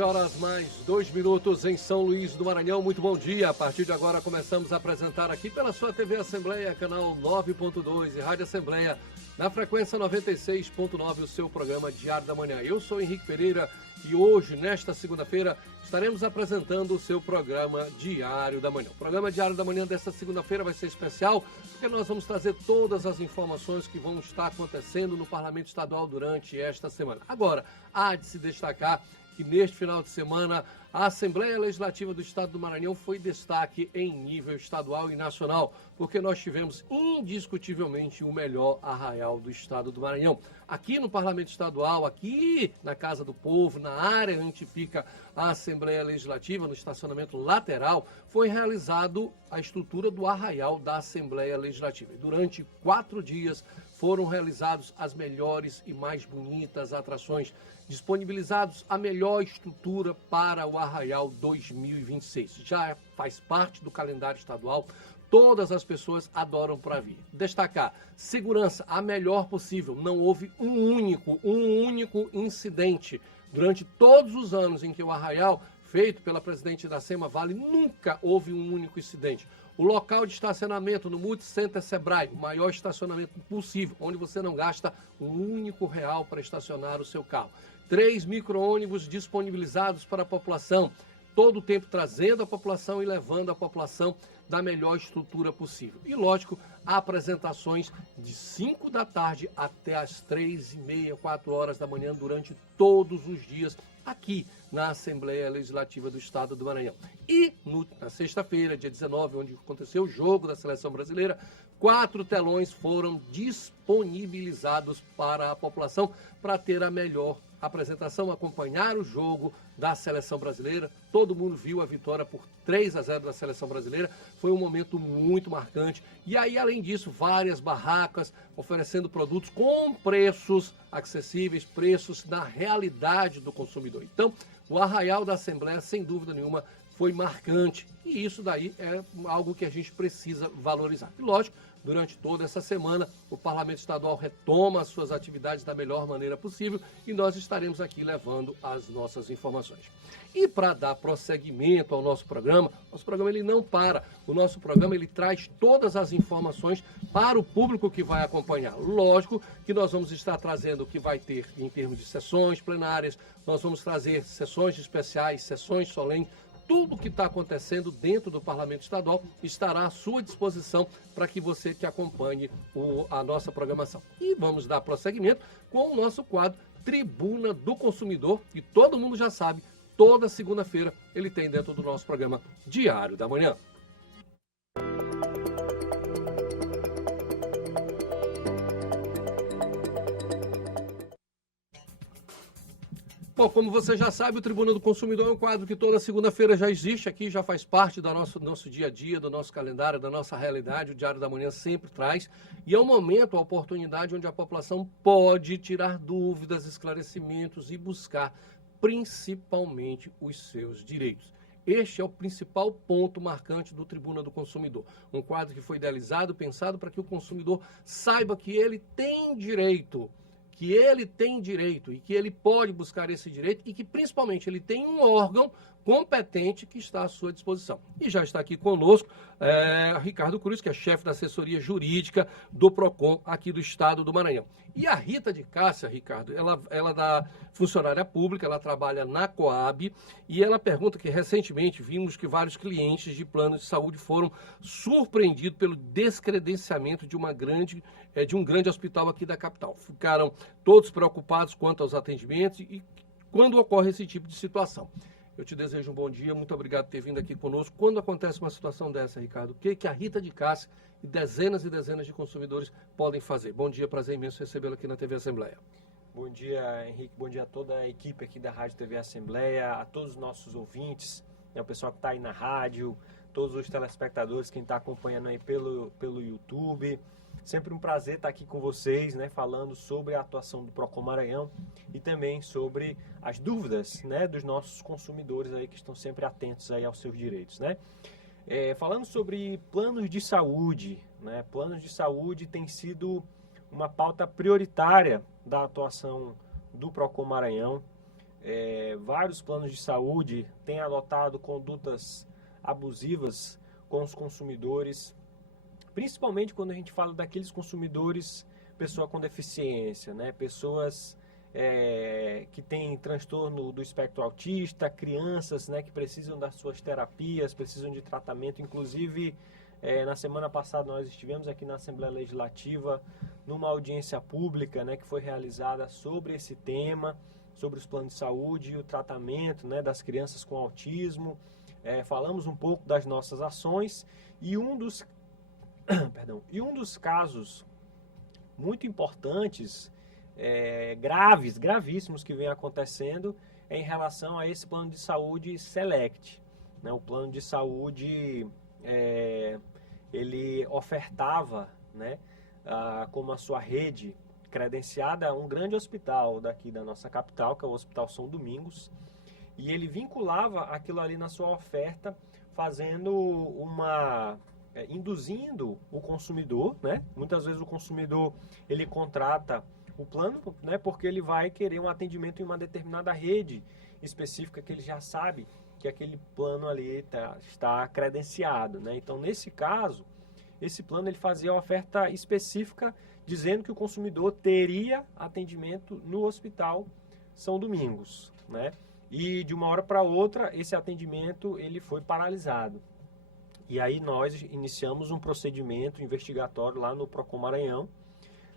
Horas mais 2 minutos em São Luís do Maranhão. Muito bom dia. A partir de agora começamos a apresentar aqui pela sua TV Assembleia, canal 9.2 e Rádio Assembleia, na frequência 96.9, o seu programa Diário da Manhã. Eu sou Henrique Pereira e hoje, nesta segunda-feira, estaremos apresentando o seu programa Diário da Manhã. O programa Diário da Manhã desta segunda-feira vai ser especial porque nós vamos trazer todas as informações que vão estar acontecendo no Parlamento Estadual durante esta semana. Agora, há de se destacar que neste final de semana a Assembleia Legislativa do Estado do Maranhão foi destaque em nível estadual e nacional, porque nós tivemos indiscutivelmente o melhor arraial do Estado do Maranhão. Aqui no Parlamento Estadual, aqui na Casa do Povo, na área onde fica a Assembleia Legislativa, no estacionamento lateral, foi realizado a estrutura do arraial da Assembleia Legislativa. E durante 4 dias foram realizados as melhores e mais bonitas atrações, disponibilizados a melhor estrutura para o Arraial 2026. Já faz parte do calendário estadual, todas as pessoas adoram para vir. Destacar, segurança a melhor possível, não houve um único incidente. Durante todos os anos em que o Arraial, feito pela presidente da Sema Vale, nunca houve um único incidente. O local de estacionamento no Multicenter Sebrae, o maior estacionamento possível, onde você não gasta um único real para estacionar o seu carro. 3 micro-ônibus disponibilizados para a população, todo o tempo trazendo a população e levando a população da melhor estrutura possível. E, lógico, apresentações de 5 da tarde até as 3h30, 4 horas da manhã, durante todos os dias, aqui na Assembleia Legislativa do Estado do Maranhão. E na sexta-feira, dia 19, onde aconteceu o jogo da Seleção Brasileira, 4 telões foram disponibilizados para a população para ter a melhor apresentação, acompanhar o jogo da Seleção Brasileira. Todo mundo viu a vitória por 3-0 da Seleção Brasileira. Foi um momento muito marcante. E aí, além disso, várias barracas oferecendo produtos com preços acessíveis, preços na realidade do consumidor. Então, o Arraial da Assembleia, sem dúvida nenhuma, foi marcante. E isso daí é algo que a gente precisa valorizar. E lógico, durante toda essa semana, o Parlamento Estadual retoma as suas atividades da melhor maneira possível e nós estaremos aqui levando as nossas informações. E para dar prosseguimento ao nosso programa ele não para. O nosso programa ele traz todas as informações para o público que vai acompanhar. Lógico que nós vamos estar trazendo o que vai ter em termos de sessões plenárias, nós vamos trazer sessões especiais, sessões solenes. Tudo que está acontecendo dentro do Parlamento Estadual estará à sua disposição para que você que acompanhe a nossa programação. E vamos dar prosseguimento com o nosso quadro Tribuna do Consumidor, que todo mundo já sabe, toda segunda-feira ele tem dentro do nosso programa Diário da Manhã. Bom, como você já sabe, o Tribuna do Consumidor é um quadro que toda segunda-feira já existe aqui, já faz parte do nosso dia a dia, do nosso calendário, da nossa realidade. O Diário da Manhã sempre traz. E é um momento, a oportunidade onde a população pode tirar dúvidas, esclarecimentos e buscar principalmente os seus direitos. Este é o principal ponto marcante do Tribuna do Consumidor. Um quadro que foi idealizado, pensado para que o consumidor saiba que ele tem direito, e que ele pode buscar esse direito e que, principalmente, ele tem um órgão competente que está à sua disposição. E já está aqui conosco Ricardo Cruz, que é chefe da assessoria jurídica do PROCON aqui do Estado do Maranhão. E a Rita de Cássia, Ricardo, ela é da funcionária pública, ela trabalha na Coab e ela pergunta que recentemente vimos que vários clientes de planos de saúde foram surpreendidos pelo descredenciamento de um grande hospital aqui da capital. Ficaram todos preocupados quanto aos atendimentos e quando ocorre esse tipo de situação. Eu te desejo um bom dia, muito obrigado por ter vindo aqui conosco. Quando acontece uma situação dessa, Ricardo, o que a Rita de Cássia e dezenas de consumidores podem fazer? Bom dia, prazer imenso recebê-lo aqui na TV Assembleia. Bom dia, Henrique, bom dia a toda a equipe aqui da Rádio TV Assembleia, a todos os nossos ouvintes, o pessoal que está aí na rádio, todos os telespectadores, quem está acompanhando aí pelo YouTube. Sempre um prazer estar aqui com vocês, né, falando sobre a atuação do Procon Maranhão e também sobre as dúvidas, né, dos nossos consumidores aí que estão sempre atentos aí aos seus direitos, né? Falando sobre planos de saúde, né? Planos de saúde tem sido uma pauta prioritária da atuação do Procon Maranhão. Vários planos de saúde têm adotado condutas abusivas com os consumidores, principalmente quando a gente fala daqueles consumidores, pessoa com deficiência, né? Pessoas que têm transtorno do espectro autista, crianças, né, que precisam das suas terapias, precisam de tratamento. Inclusive, na semana passada nós estivemos aqui na Assembleia Legislativa numa audiência pública, né, que foi realizada sobre esse tema, sobre os planos de saúde e o tratamento, né, das crianças com autismo. Falamos um pouco das nossas ações e um dos casos muito importantes, gravíssimos que vem acontecendo é em relação a esse plano de saúde Select, né? O plano de saúde, ele ofertava, né, como a sua rede credenciada um grande hospital daqui da nossa capital, que é o Hospital São Domingos, e ele vinculava aquilo ali na sua oferta, induzindo o consumidor, né? Muitas vezes o consumidor ele contrata o plano, né, porque ele vai querer um atendimento em uma determinada rede específica que ele já sabe que aquele plano ali está credenciado, né? Então, nesse caso, esse plano ele fazia a oferta específica dizendo que o consumidor teria atendimento no Hospital São Domingos, né? E de uma hora para outra esse atendimento ele foi paralisado. E aí nós iniciamos um procedimento investigatório lá no Procon Maranhão.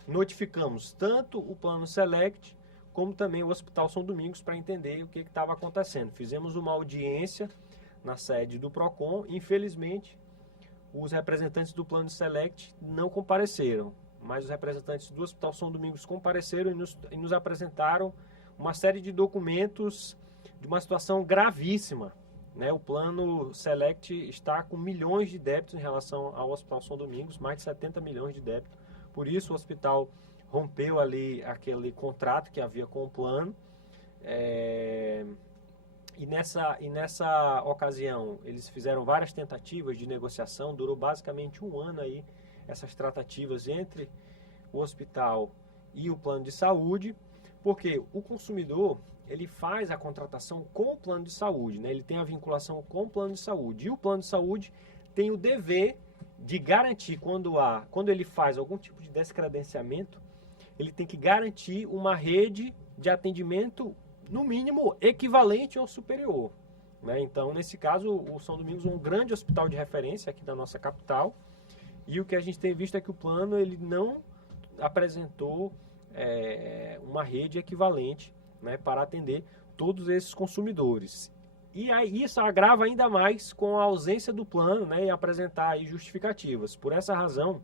Notificamos tanto o plano Select como também o Hospital São Domingos para entender o que estava acontecendo. Fizemos uma audiência na sede do Procon. Infelizmente, os representantes do plano Select não compareceram, mas os representantes do Hospital São Domingos compareceram e nos apresentaram uma série de documentos de uma situação gravíssima, né? O plano Select está com milhões de débitos em relação ao Hospital São Domingos, mais de 70 milhões de débitos. Por isso o hospital rompeu ali aquele contrato que havia com o plano. E nessa ocasião eles fizeram várias tentativas de negociação. Durou basicamente um ano aí essas tratativas entre o hospital e o plano de saúde, porque o consumidor ele faz a contratação com o plano de saúde, né? Ele tem a vinculação com o plano de saúde, e o plano de saúde tem o dever de garantir, quando ele faz algum tipo de descredenciamento, ele tem que garantir uma rede de atendimento, no mínimo, equivalente ou superior, né? Então, nesse caso, o São Domingos é um grande hospital de referência aqui da nossa capital, e o que a gente tem visto é que o plano ele não apresentou uma rede equivalente, né, para atender todos esses consumidores. E aí isso agrava ainda mais com a ausência do plano, né, e apresentar aí justificativas. Por essa razão,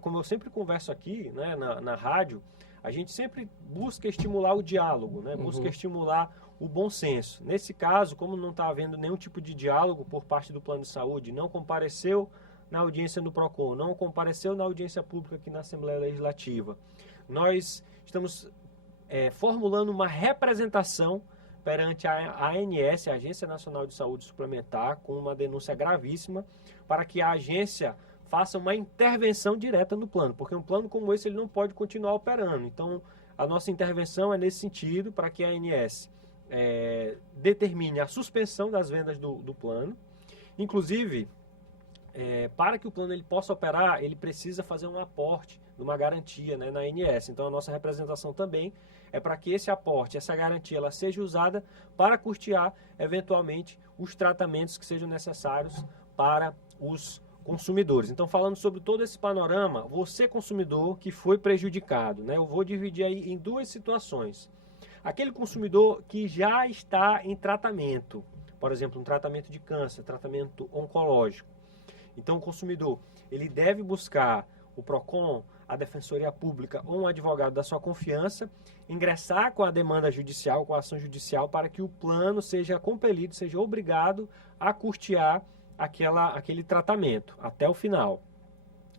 como eu sempre converso aqui, né, na rádio, a gente sempre busca estimular o diálogo, né, busca estimular o bom senso. Nesse caso, como não está havendo nenhum tipo de diálogo por parte do plano de saúde, não compareceu na audiência do Procon, não compareceu na audiência pública aqui na Assembleia Legislativa, nós estamos formulando uma representação perante a ANS, a Agência Nacional de Saúde Suplementar, com uma denúncia gravíssima, para que a agência faça uma intervenção direta no plano, porque um plano como esse ele não pode continuar operando. Então, a nossa intervenção é nesse sentido, para que a ANS determine a suspensão das vendas do plano. Inclusive, para que o plano ele possa operar, ele precisa fazer um aporte de uma garantia, né, na ANS. Então, a nossa representação também é para que esse aporte, essa garantia, ela seja usada para custear, eventualmente, os tratamentos que sejam necessários para os consumidores. Então, falando sobre todo esse panorama, você consumidor que foi prejudicado, né, eu vou dividir aí em duas situações. Aquele consumidor que já está em tratamento, por exemplo, um tratamento de câncer, tratamento oncológico. Então, o consumidor, ele deve buscar o Procon, a Defensoria Pública ou um advogado da sua confiança, ingressar com a demanda judicial, com a ação judicial, para que o plano seja compelido, seja obrigado a custear aquele tratamento até o final.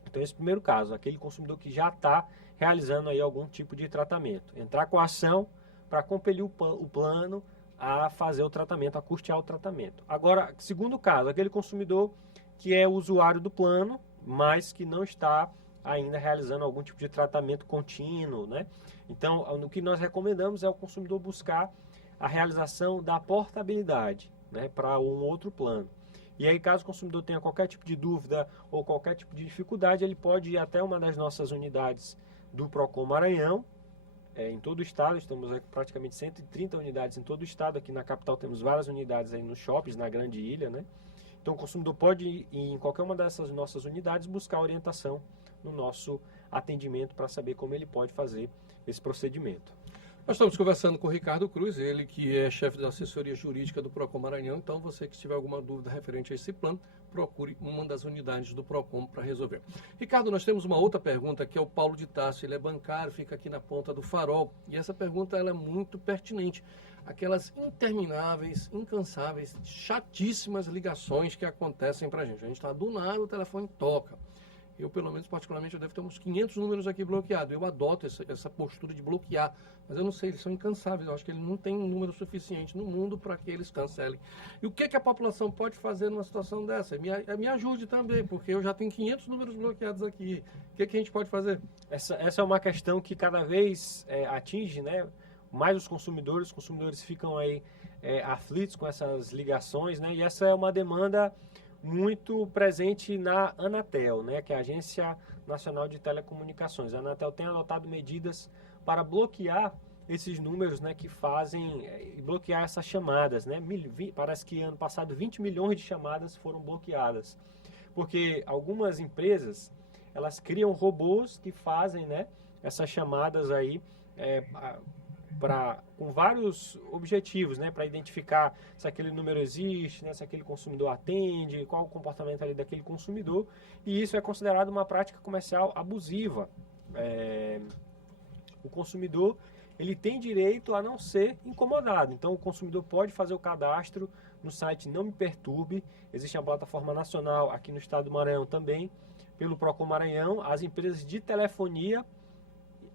Então, esse primeiro caso, aquele consumidor que já está realizando aí algum tipo de tratamento. Entrar com a ação para compelir o plano a fazer o tratamento, a custear o tratamento. Agora, segundo caso, aquele consumidor que é usuário do plano, mas que não está ainda realizando algum tipo de tratamento contínuo, né? Então, o que nós recomendamos é o consumidor buscar a realização da portabilidade, né, para um outro plano. E aí, caso o consumidor tenha qualquer tipo de dúvida ou qualquer tipo de dificuldade, ele pode ir até uma das nossas unidades do Procon Maranhão, em todo o estado. Estamos aqui praticamente 130 unidades em todo o estado. Aqui na capital temos várias unidades aí nos shoppings, na Grande Ilha, né? Então, o consumidor pode ir em qualquer uma dessas nossas unidades buscar orientação no nosso atendimento para saber como ele pode fazer esse procedimento. Nós estamos conversando com o Ricardo Cruz, ele que é chefe da assessoria jurídica do Procon Maranhão. Então, você que tiver alguma dúvida referente a esse plano, procure uma das unidades do Procon para resolver. Ricardo, nós temos uma outra pergunta, que é o Paulo de Tarso. Ele é bancário, fica aqui na Ponta do Farol. E essa pergunta ela é muito pertinente. Aquelas intermináveis, incansáveis, chatíssimas ligações que acontecem para a gente. A gente está do nada, o telefone toca. Eu, pelo menos, particularmente, eu devo ter uns 500 números aqui bloqueados. Eu adoto essa postura de bloquear, mas eu não sei, eles são incansáveis. Eu acho que ele não tem número suficiente no mundo para que eles cancelem. E o que a população pode fazer numa situação dessa? Me ajude também, porque eu já tenho 500 números bloqueados aqui. O que a gente pode fazer? Essa é uma questão que cada vez atinge, né, mais os consumidores. Os consumidores ficam aí aflitos com essas ligações, né, e essa é uma demanda muito presente na Anatel, né, que é a Agência Nacional de Telecomunicações. A Anatel tem adotado medidas para bloquear esses números, né, que fazem, bloquear essas chamadas, né. Parece que ano passado 20 milhões de chamadas foram bloqueadas, porque algumas empresas, elas criam robôs que fazem, né, essas chamadas aí com vários objetivos, né, para identificar se aquele número existe, né, se aquele consumidor atende, qual o comportamento ali daquele consumidor, e isso é considerado uma prática comercial abusiva. O consumidor, ele tem direito a não ser incomodado. Então, o consumidor pode fazer o cadastro no site Não Me Perturbe. Existe a plataforma nacional aqui no estado do Maranhão também, pelo Procon Maranhão. As empresas de telefonia,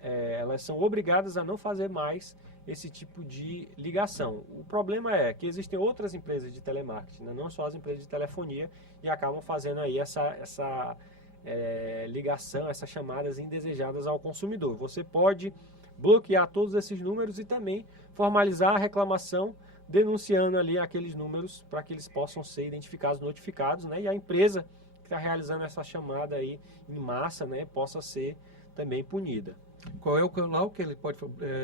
elas são obrigadas a não fazer mais esse tipo de ligação. O problema é que existem outras empresas de telemarketing, né? Não só as empresas de telefonia, e acabam fazendo aí essa ligação, essas chamadas indesejadas ao consumidor. Você pode bloquear todos esses números e também formalizar a reclamação denunciando ali aqueles números para que eles possam ser identificados, notificados, né? E a empresa que está realizando essa chamada aí em massa, né, possa ser também punida. Qual é o canal que ele pode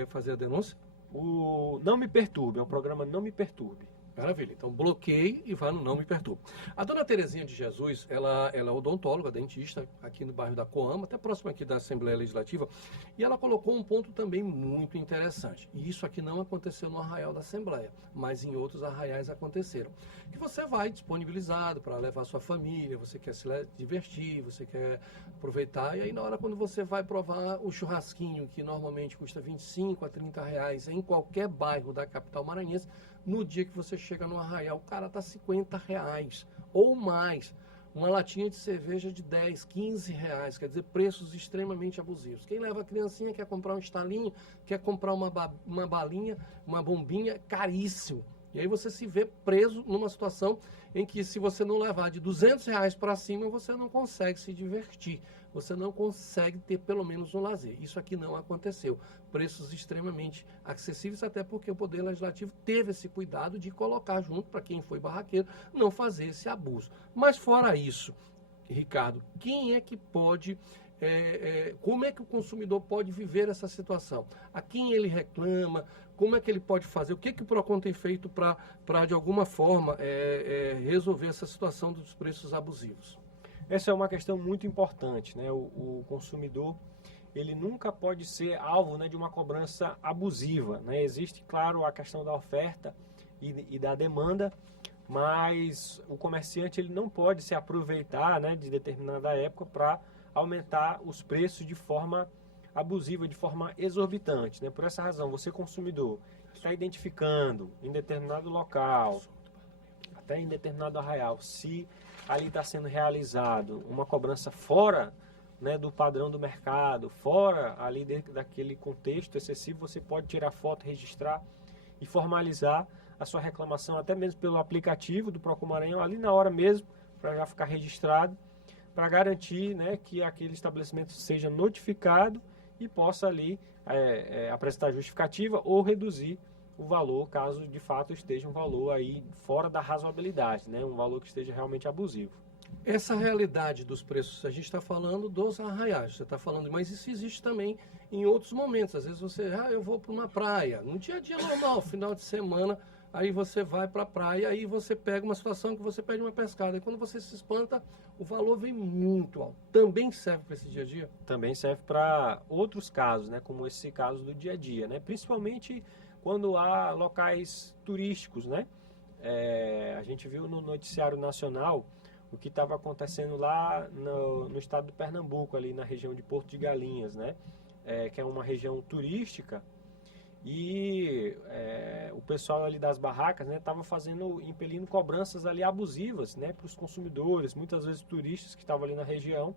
fazer a denúncia? O Não Me Perturbe, é o programa Não Me Perturbe. Maravilha, então bloqueie e vá no Não Me Perturbe. A dona Terezinha de Jesus, ela é odontóloga, dentista, aqui no bairro da Coama, até próximo aqui da Assembleia Legislativa, e ela colocou um ponto também muito interessante. E isso aqui não aconteceu no Arraial da Assembleia, mas em outros arraiais aconteceram. Que você vai disponibilizado para levar sua família, você quer se divertir, você quer aproveitar, e aí na hora quando você vai provar o churrasquinho, que normalmente custa 25 a 30 reais em qualquer bairro da capital maranhense, no dia que você chega no arraial, o cara tá 50 reais ou mais. Uma latinha de cerveja de 10, 15 reais, quer dizer, preços extremamente abusivos. Quem leva a criancinha quer comprar um estalinho, quer comprar uma balinha, uma bombinha, caríssimo. E aí você se vê preso numa situação em que, se você não levar de 200 reais para cima, você não consegue se divertir. Você não consegue ter pelo menos um lazer. Isso aqui não aconteceu. Preços extremamente acessíveis, até porque o Poder Legislativo teve esse cuidado de colocar junto, para quem foi barraqueiro, não fazer esse abuso. Mas fora isso, Ricardo, quem é que pode... como é que o consumidor pode viver essa situação? A quem ele reclama? Como é que ele pode fazer? O que o Procon tem feito para de alguma forma, resolver essa situação dos preços abusivos? Essa é uma questão muito importante, né? O consumidor, ele nunca pode ser alvo, né, de uma cobrança abusiva, né? Existe, claro, a questão da oferta e da demanda, mas o comerciante, ele não pode se aproveitar, né, de determinada época para aumentar os preços de forma abusiva, de forma exorbitante, né? Por essa razão, você, consumidor, está identificando em determinado local, até em determinado arraial, se ali está sendo realizado uma cobrança fora né, do padrão do mercado, fora ali daquele contexto excessivo, você pode tirar foto, registrar e formalizar a sua reclamação, até mesmo pelo aplicativo do Procon Maranhão, ali na hora mesmo, para já ficar registrado, para garantir, né, que aquele estabelecimento seja notificado e possa ali apresentar justificativa ou reduzir o valor, caso de fato esteja um valor aí fora da razoabilidade, né, um valor que esteja realmente abusivo. Essa realidade dos preços, a gente está falando dos arraiais, você está falando, mas isso existe também em outros momentos. Às vezes você, eu vou para uma praia, no dia a dia normal, final de semana, aí você vai para a praia, aí você pega uma situação que você pede uma pescada, e quando você se espanta, o valor vem muito alto. Também serve para esse dia a dia? Também serve para outros casos, né, como esse caso do dia a dia, né, principalmente quando há locais turísticos, né. A gente viu no noticiário nacional o que estava acontecendo lá no estado do Pernambuco, ali na região de Porto de Galinhas, né? Que é uma região turística, e o pessoal ali das barracas, né, estava impelindo cobranças ali abusivas, né, para os consumidores, muitas vezes turistas que estavam ali na região.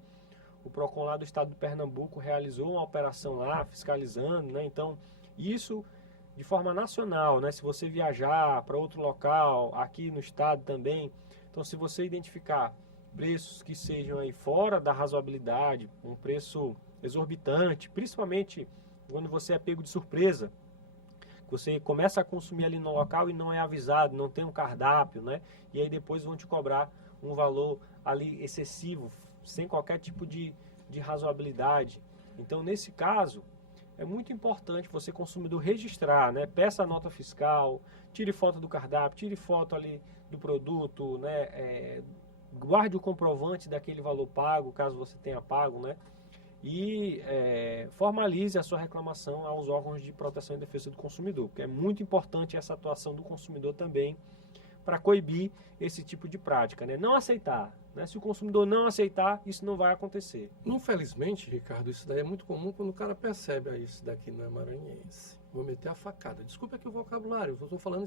O Procon lá do estado do Pernambuco realizou uma operação lá, fiscalizando, né? Então, isso de forma nacional, né? Se você viajar para outro local, aqui no estado também. Então, se você identificar preços que sejam aí fora da razoabilidade, um preço exorbitante, principalmente quando você é pego de surpresa, você começa a consumir ali no local e não é avisado, não tem um cardápio, né? E aí depois vão te cobrar um valor ali excessivo, sem qualquer tipo de razoabilidade. Então, nesse caso, é muito importante você, consumidor, registrar, né? Peça a nota fiscal, tire foto do cardápio, tire foto ali do produto, né? Guarde o comprovante daquele valor pago, caso você tenha pago, né? E formalize a sua reclamação aos órgãos de proteção e defesa do consumidor, porque é muito importante essa atuação do consumidor também para coibir esse tipo de prática, né? Não aceitar, né? Se o consumidor não aceitar, isso não vai acontecer. Infelizmente, Ricardo, isso daí é muito comum quando o cara percebe, isso daqui não é maranhense. Vou meter a facada. Desculpa aqui o vocabulário, eu estou falando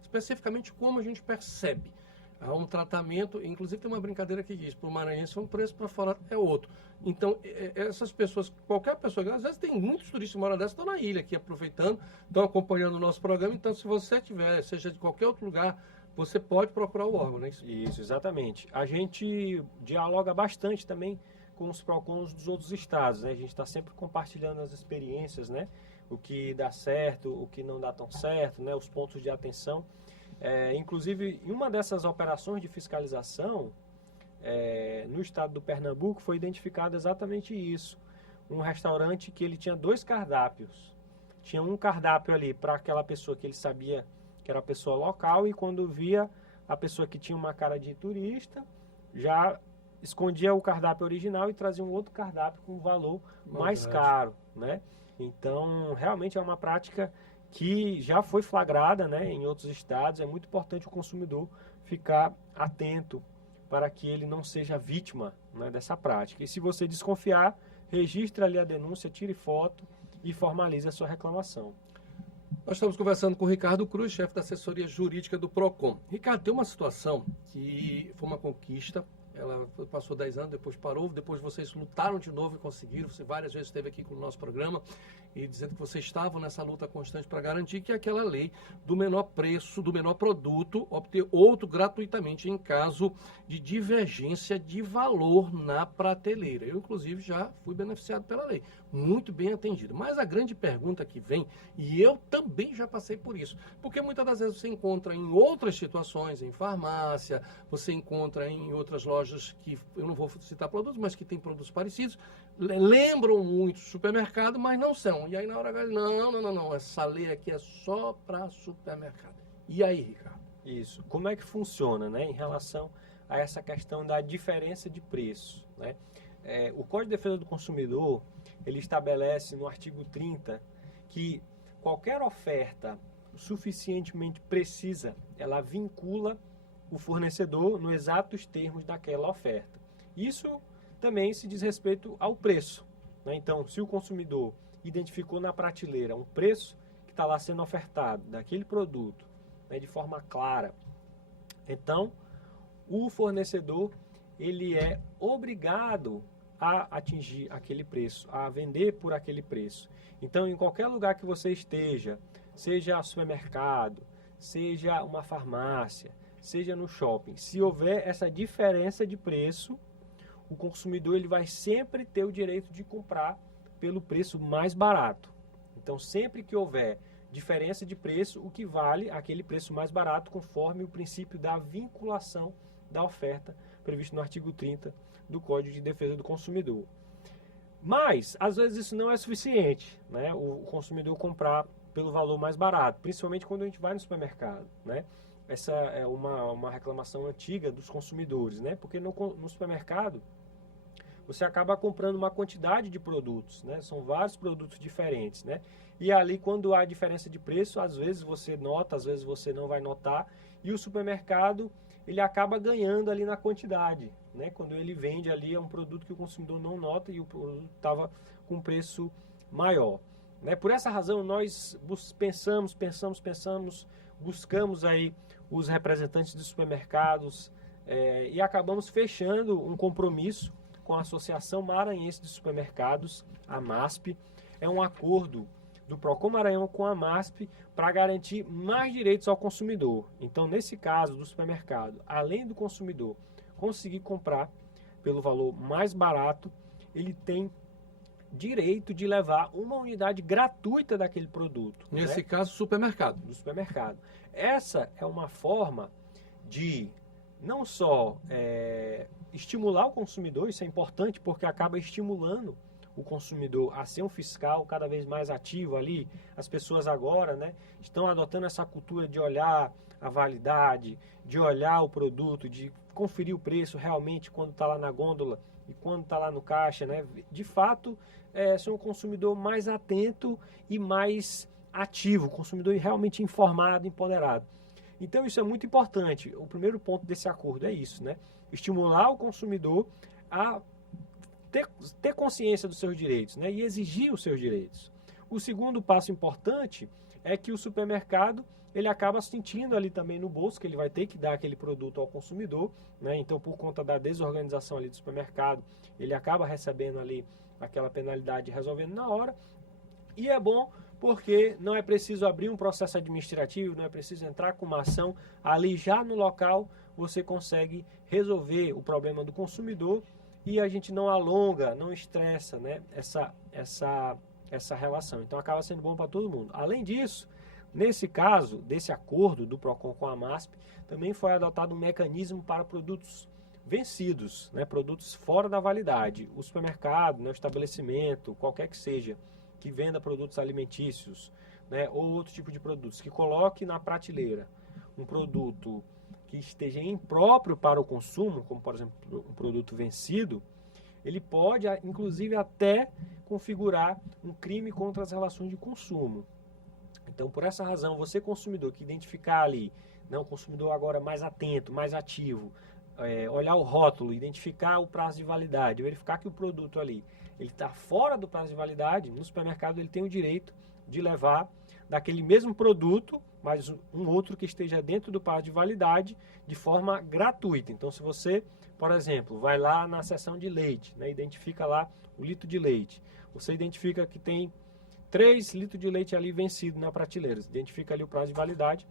especificamente como a gente percebe. Há um tratamento, inclusive tem uma brincadeira que diz, para o maranhense é um preço, para fora é outro. Então, essas pessoas, qualquer pessoa, às vezes tem muitos turistas que moram dessa, estão na ilha aqui aproveitando, estão acompanhando o nosso programa, então se você tiver, seja de qualquer outro lugar, você pode procurar o órgão, né? Isso, exatamente. A gente dialoga bastante também com os PROCONs dos outros estados, né? A gente está sempre compartilhando as experiências, né? O que dá certo, o que não dá tão certo, né? Os pontos de atenção. Inclusive, em uma dessas operações de fiscalização, no estado do Pernambuco, foi identificado exatamente isso. Um restaurante que ele tinha 2 cardápios. Tinha um cardápio ali para aquela pessoa que ele sabia que era a pessoa local, e quando via a pessoa que tinha uma cara de turista, já escondia o cardápio original e trazia um outro cardápio com um valor mais caro, né? Então, realmente é uma prática que já foi flagrada, né, em outros estados. É muito importante o consumidor ficar atento para que ele não seja vítima, né, dessa prática. E se você desconfiar, registre ali a denúncia, tire foto e formalize a sua reclamação. Nós estamos conversando com o Ricardo Cruz, chefe da assessoria jurídica do PROCON. Ricardo, tem uma situação que foi uma conquista, ela passou 10 anos, depois parou, depois vocês lutaram de novo e conseguiram. Você várias vezes esteve aqui com o nosso programa e dizendo que vocês estavam nessa luta constante para garantir que aquela lei do menor preço, do menor produto, obter outro gratuitamente em caso de divergência de valor na prateleira. Eu, inclusive, já fui beneficiado pela lei, muito bem atendido. Mas a grande pergunta que vem, e eu também já passei por isso, porque muitas das vezes você encontra em outras situações, em farmácia, você encontra em outras lojas que, eu não vou citar produtos, mas que tem produtos parecidos, lembram muito supermercado, mas não são. E aí na hora, não, essa lei aqui é só para supermercado. E aí, Ricardo? Isso. Como é que funciona, né, em relação a essa questão da diferença de preço, né? O Código de Defesa do Consumidor, ele estabelece no artigo 30 que qualquer oferta suficientemente precisa, ela vincula o fornecedor nos exatos termos daquela oferta. Isso também se diz respeito ao preço, né? Então, se o consumidor identificou na prateleira um preço que está lá sendo ofertado daquele produto, né, de forma clara, então o fornecedor ele é obrigado a atingir aquele preço, a vender por aquele preço. Então, em qualquer lugar que você esteja, seja supermercado, seja uma farmácia, seja no shopping, se houver essa diferença de preço, o consumidor ele vai sempre ter o direito de comprar pelo preço mais barato. Então, sempre que houver diferença de preço, o que vale aquele preço mais barato, conforme o princípio da vinculação da oferta previsto no artigo 30 do Código de Defesa do Consumidor. Mas, às vezes, isso não é suficiente, né? O consumidor comprar pelo valor mais barato, principalmente quando a gente vai no supermercado, né? Essa é uma reclamação antiga dos consumidores, né? Porque no supermercado você acaba comprando uma quantidade de produtos, né? São vários produtos diferentes, né? E ali, quando há diferença de preço, às vezes você nota, às vezes você não vai notar, e o supermercado ele acaba ganhando ali na quantidade, né? Quando ele vende ali é um produto que o consumidor não nota e o produto estava com preço maior, né? Por essa razão nós pensamos, buscamos aí os representantes dos supermercados e acabamos fechando um compromisso com a Associação Maranhense de Supermercados, a MASP. É um acordo do Procon Maranhão com a MASP para garantir mais direitos ao consumidor. Então, nesse caso do supermercado, além do consumidor conseguir comprar pelo valor mais barato, ele tem direito de levar uma unidade gratuita daquele produto. Nesse caso, supermercado. Do supermercado. Essa é uma forma de não só estimular o consumidor, isso é importante porque acaba estimulando o consumidor a ser um fiscal cada vez mais ativo ali. As pessoas agora, né, estão adotando essa cultura de olhar a validade, de olhar o produto, de conferir o preço realmente quando está lá na gôndola e quando está lá no caixa, né? De fato, ser um consumidor mais atento e mais ativo, consumidor realmente informado, empoderado. Então isso é muito importante. O primeiro ponto desse acordo é isso, né? Estimular o consumidor a ter consciência dos seus direitos, né? E exigir os seus direitos. O segundo passo importante é que o supermercado ele acaba sentindo ali também no bolso que ele vai ter que dar aquele produto ao consumidor, né? Então, por conta da desorganização ali do supermercado, ele acaba recebendo ali aquela penalidade resolvendo na hora. E é bom porque não é preciso abrir um processo administrativo, não é preciso entrar com uma ação. Ali já no local você consegue resolver o problema do consumidor e a gente não alonga, não estressa, né, essa relação. Então acaba sendo bom para todo mundo. Além disso, nesse caso, desse acordo do PROCON com a MASP, também foi adotado um mecanismo para produtos vencidos, né, produtos fora da validade. O supermercado, né, o estabelecimento, qualquer que seja, que venda produtos alimentícios, né, ou outro tipo de produtos, que coloque na prateleira um produto que esteja impróprio para o consumo, como por exemplo um produto vencido, ele pode inclusive até configurar um crime contra as relações de consumo. Então, por essa razão, você consumidor que identificar ali, não, consumidor agora mais atento, mais ativo, olhar o rótulo, identificar o prazo de validade, verificar que o produto ali ele está fora do prazo de validade, no supermercado ele tem o direito de levar daquele mesmo produto, mas um outro que esteja dentro do prazo de validade de forma gratuita. Então, se você, por exemplo, vai lá na seção de leite, né, identifica lá o litro de leite, você identifica que tem 3 litros de leite ali vencido na prateleira, identifica ali o prazo de validade,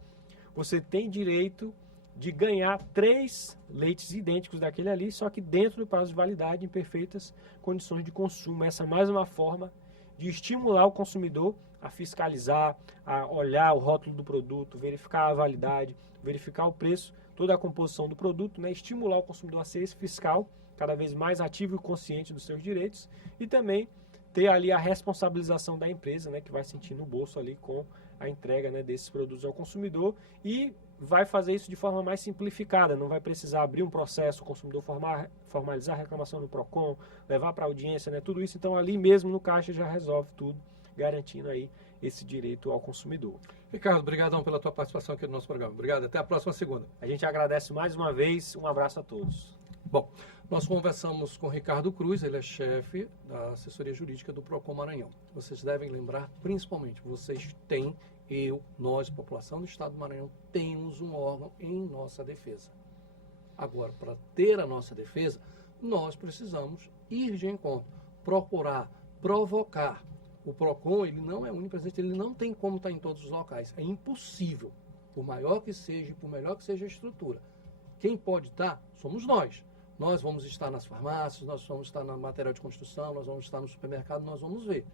você tem direito de ganhar 3 leites idênticos daquele ali, só que dentro do prazo de validade, em perfeitas condições de consumo. Essa é mais uma forma de estimular o consumidor a fiscalizar, a olhar o rótulo do produto, verificar a validade, verificar o preço, toda a composição do produto, né? Estimular o consumidor a ser esse fiscal, cada vez mais ativo e consciente dos seus direitos, e também ter ali a responsabilização da empresa, né, que vai sentir no bolso ali com a entrega, né, desses produtos ao consumidor e vai fazer isso de forma mais simplificada, não vai precisar abrir um processo, o consumidor formalizar a reclamação no PROCON, levar para a audiência, né, tudo isso, então ali mesmo no caixa já resolve tudo, garantindo aí esse direito ao consumidor. Ricardo, obrigadão pela tua participação aqui no nosso programa. Obrigado, até a próxima segunda. A gente agradece mais uma vez, um abraço a todos. Bom, nós conversamos com Ricardo Cruz, ele é chefe da assessoria jurídica do PROCON Maranhão. Vocês devem lembrar, principalmente, vocês têm, nós, população do estado do Maranhão, temos um órgão em nossa defesa. Agora, para ter a nossa defesa, nós precisamos ir de encontro, procurar, provocar. O PROCON, ele não é onipresente, ele não tem como estar em todos os locais. É impossível, por maior que seja, por melhor que seja a estrutura. Quem pode estar, somos nós. Nós vamos estar nas farmácias, nós vamos estar na material de construção, nós vamos estar no supermercado, nós vamos ver.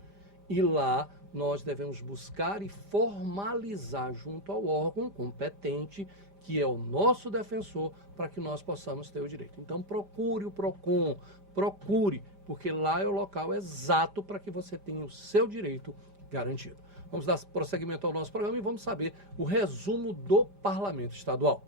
E lá nós devemos buscar e formalizar junto ao órgão competente, que é o nosso defensor, para que nós possamos ter o direito. Então procure o PROCON, procure, porque lá é o local exato para que você tenha o seu direito garantido. Vamos dar prosseguimento ao nosso programa e vamos saber o resumo do Parlamento Estadual.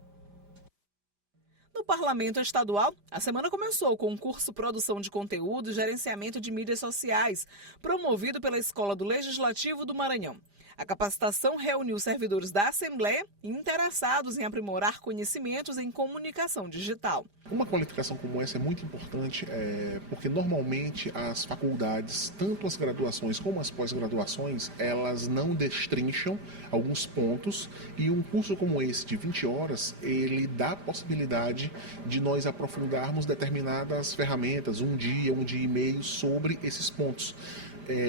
No Parlamento Estadual, a semana começou com o curso Produção de Conteúdo e Gerenciamento de Mídias Sociais, promovido pela Escola do Legislativo do Maranhão. A capacitação reuniu servidores da Assembleia e interessados em aprimorar conhecimentos em comunicação digital. Uma qualificação como essa é muito importante porque normalmente as faculdades, tanto as graduações como as pós-graduações, elas não destrincham alguns pontos, e um curso como esse de 20 horas, ele dá a possibilidade de nós aprofundarmos determinadas ferramentas, um dia e meio sobre esses pontos.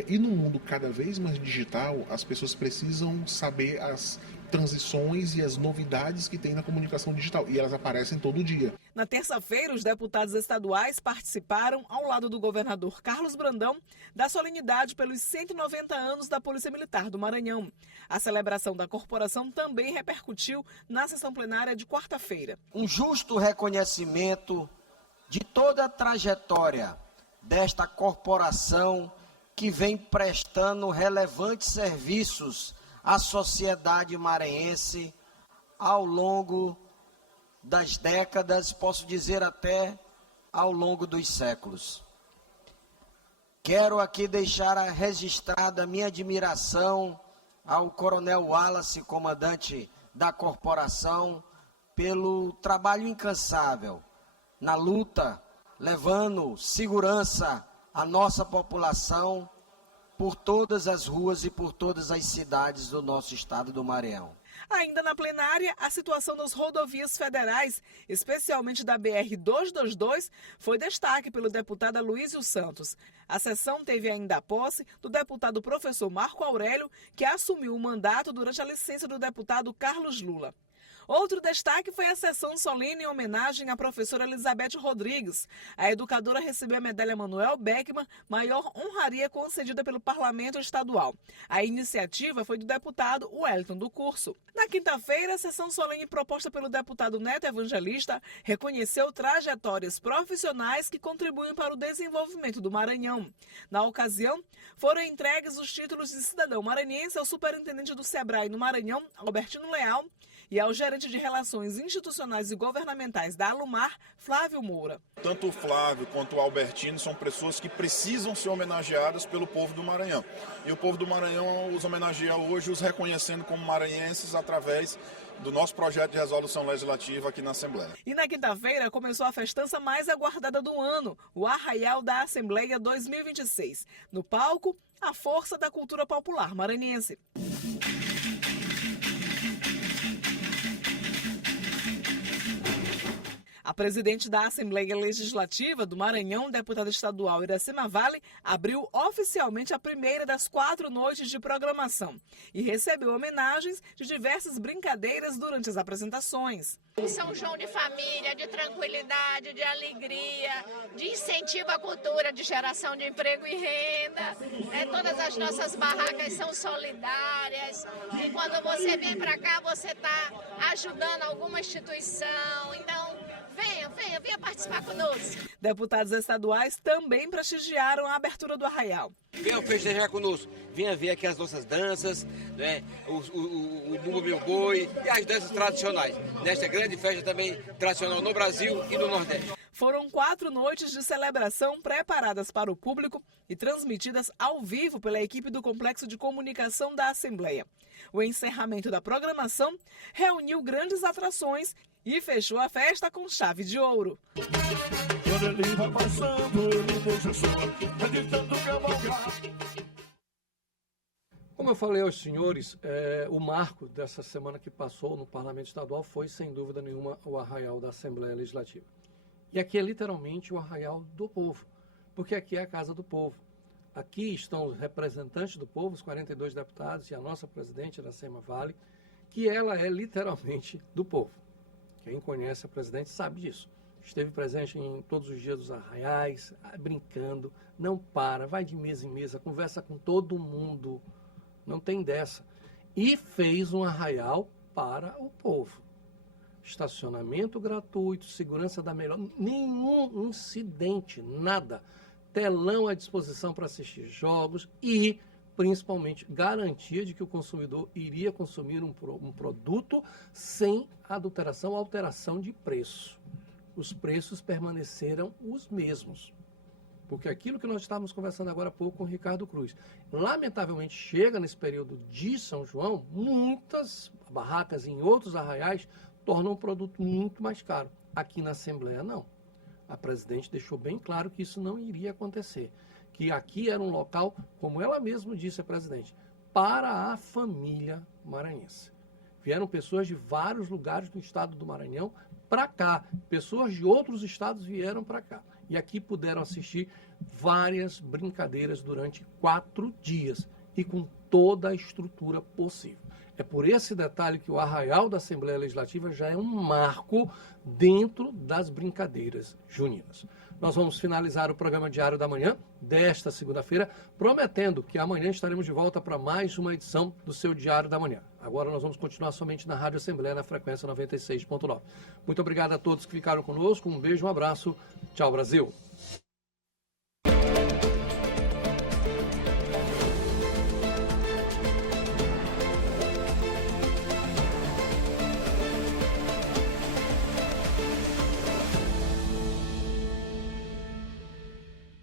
E no mundo cada vez mais digital, as pessoas precisam saber as transições e as novidades que tem na comunicação digital, e elas aparecem todo dia. Na terça-feira, os deputados estaduais participaram, ao lado do governador Carlos Brandão, da solenidade pelos 190 anos da Polícia Militar do Maranhão. A celebração da corporação também repercutiu na sessão plenária de quarta-feira. Um justo reconhecimento de toda a trajetória desta corporação que vem prestando relevantes serviços à sociedade maranhense ao longo das décadas, posso dizer até ao longo dos séculos. Quero aqui deixar registrada a minha admiração ao Coronel Wallace, comandante da corporação, pelo trabalho incansável na luta, levando segurança à nossa população por todas as ruas e por todas as cidades do nosso estado do Maranhão. Ainda na plenária, a situação das rodovias federais, especialmente da BR-222, foi destaque pelo deputado Aloysio Santos. A sessão teve ainda a posse do deputado professor Marco Aurélio, que assumiu o mandato durante a licença do deputado Carlos Lula. Outro destaque foi a sessão solene em homenagem à professora Elizabeth Rodrigues. A educadora recebeu a medalha Manuel Beckmann, maior honraria concedida pelo Parlamento Estadual. A iniciativa foi do deputado Wellington do Curso. Na quinta-feira, a sessão solene proposta pelo deputado Neto Evangelista reconheceu trajetórias profissionais que contribuem para o desenvolvimento do Maranhão. Na ocasião, foram entregues os títulos de cidadão maranhense ao superintendente do SEBRAE no Maranhão, Albertino Leal, e ao gerente de Relações Institucionais e Governamentais da Alumar, Flávio Moura. Tanto o Flávio quanto o Albertino são pessoas que precisam ser homenageadas pelo povo do Maranhão. E o povo do Maranhão os homenageia hoje, os reconhecendo como maranhenses através do nosso projeto de resolução legislativa aqui na Assembleia. E na quinta-feira começou a festança mais aguardada do ano, o Arraial da Assembleia 2026. No palco, a força da cultura popular maranhense. A presidente da Assembleia Legislativa do Maranhão, deputada estadual Iracema Vale, abriu oficialmente a primeira das 4 noites de programação e recebeu homenagens de diversas brincadeiras durante as apresentações. São João de família, de tranquilidade, de alegria, de incentivo à cultura, de geração de emprego e renda. Todas as nossas barracas são solidárias e quando você vem para cá, você está ajudando alguma instituição. Então, venha participar conosco. Deputados estaduais também prestigiaram a abertura do Arraial. Venham festejar conosco, venha ver aqui as nossas danças, né, o Bumba Meu Boi e as danças tradicionais, nesta grande festa também tradicional no Brasil e no Nordeste. Foram 4 noites de celebração preparadas para o público e transmitidas ao vivo pela equipe do Complexo de Comunicação da Assembleia. O encerramento da programação reuniu grandes atrações e fechou a festa com chave de ouro. Quando ele vai passando, ele deixa só, acreditando que é malgrado. Como eu falei aos senhores, o marco dessa semana que passou no Parlamento Estadual foi, sem dúvida nenhuma, o Arraial da Assembleia Legislativa. E aqui é literalmente o arraial do povo, porque aqui é a casa do povo. Aqui estão os representantes do povo, os 42 deputados e a nossa presidente, Iracema Vale, que ela é literalmente do povo. Quem conhece a presidente sabe disso. Esteve presente em todos os dias dos arraiais, brincando, não para, vai de mesa em mesa, conversa com todo mundo, não tem dessa. E fez um arraial para o povo. Estacionamento gratuito, segurança da melhor, nenhum incidente, nada. Telão à disposição para assistir jogos e, principalmente, garantia de que o consumidor iria consumir um produto sem adulteração ou alteração de preço. Os preços permaneceram os mesmos. Porque aquilo que nós estávamos conversando agora há pouco com o Ricardo Cruz, lamentavelmente chega nesse período de São João, muitas barracas em outros arraiais tornam o produto muito mais caro. Aqui na Assembleia, não. A presidente deixou bem claro que isso não iria acontecer. Que aqui era um local, como ela mesma disse, a presidente, para a família maranhense. Vieram pessoas de vários lugares do estado do Maranhão para cá. Pessoas de outros estados vieram para cá. E aqui puderam assistir várias brincadeiras durante 4 dias e com toda a estrutura possível. É por esse detalhe que o arraial da Assembleia Legislativa já é um marco dentro das brincadeiras juninas. Nós vamos finalizar o programa Diário da Manhã desta segunda-feira, prometendo que amanhã estaremos de volta para mais uma edição do seu Diário da Manhã. Agora nós vamos continuar somente na Rádio Assembleia, na frequência 96.9. Muito obrigado a todos que ficaram conosco, um beijo, um abraço. Tchau, Brasil!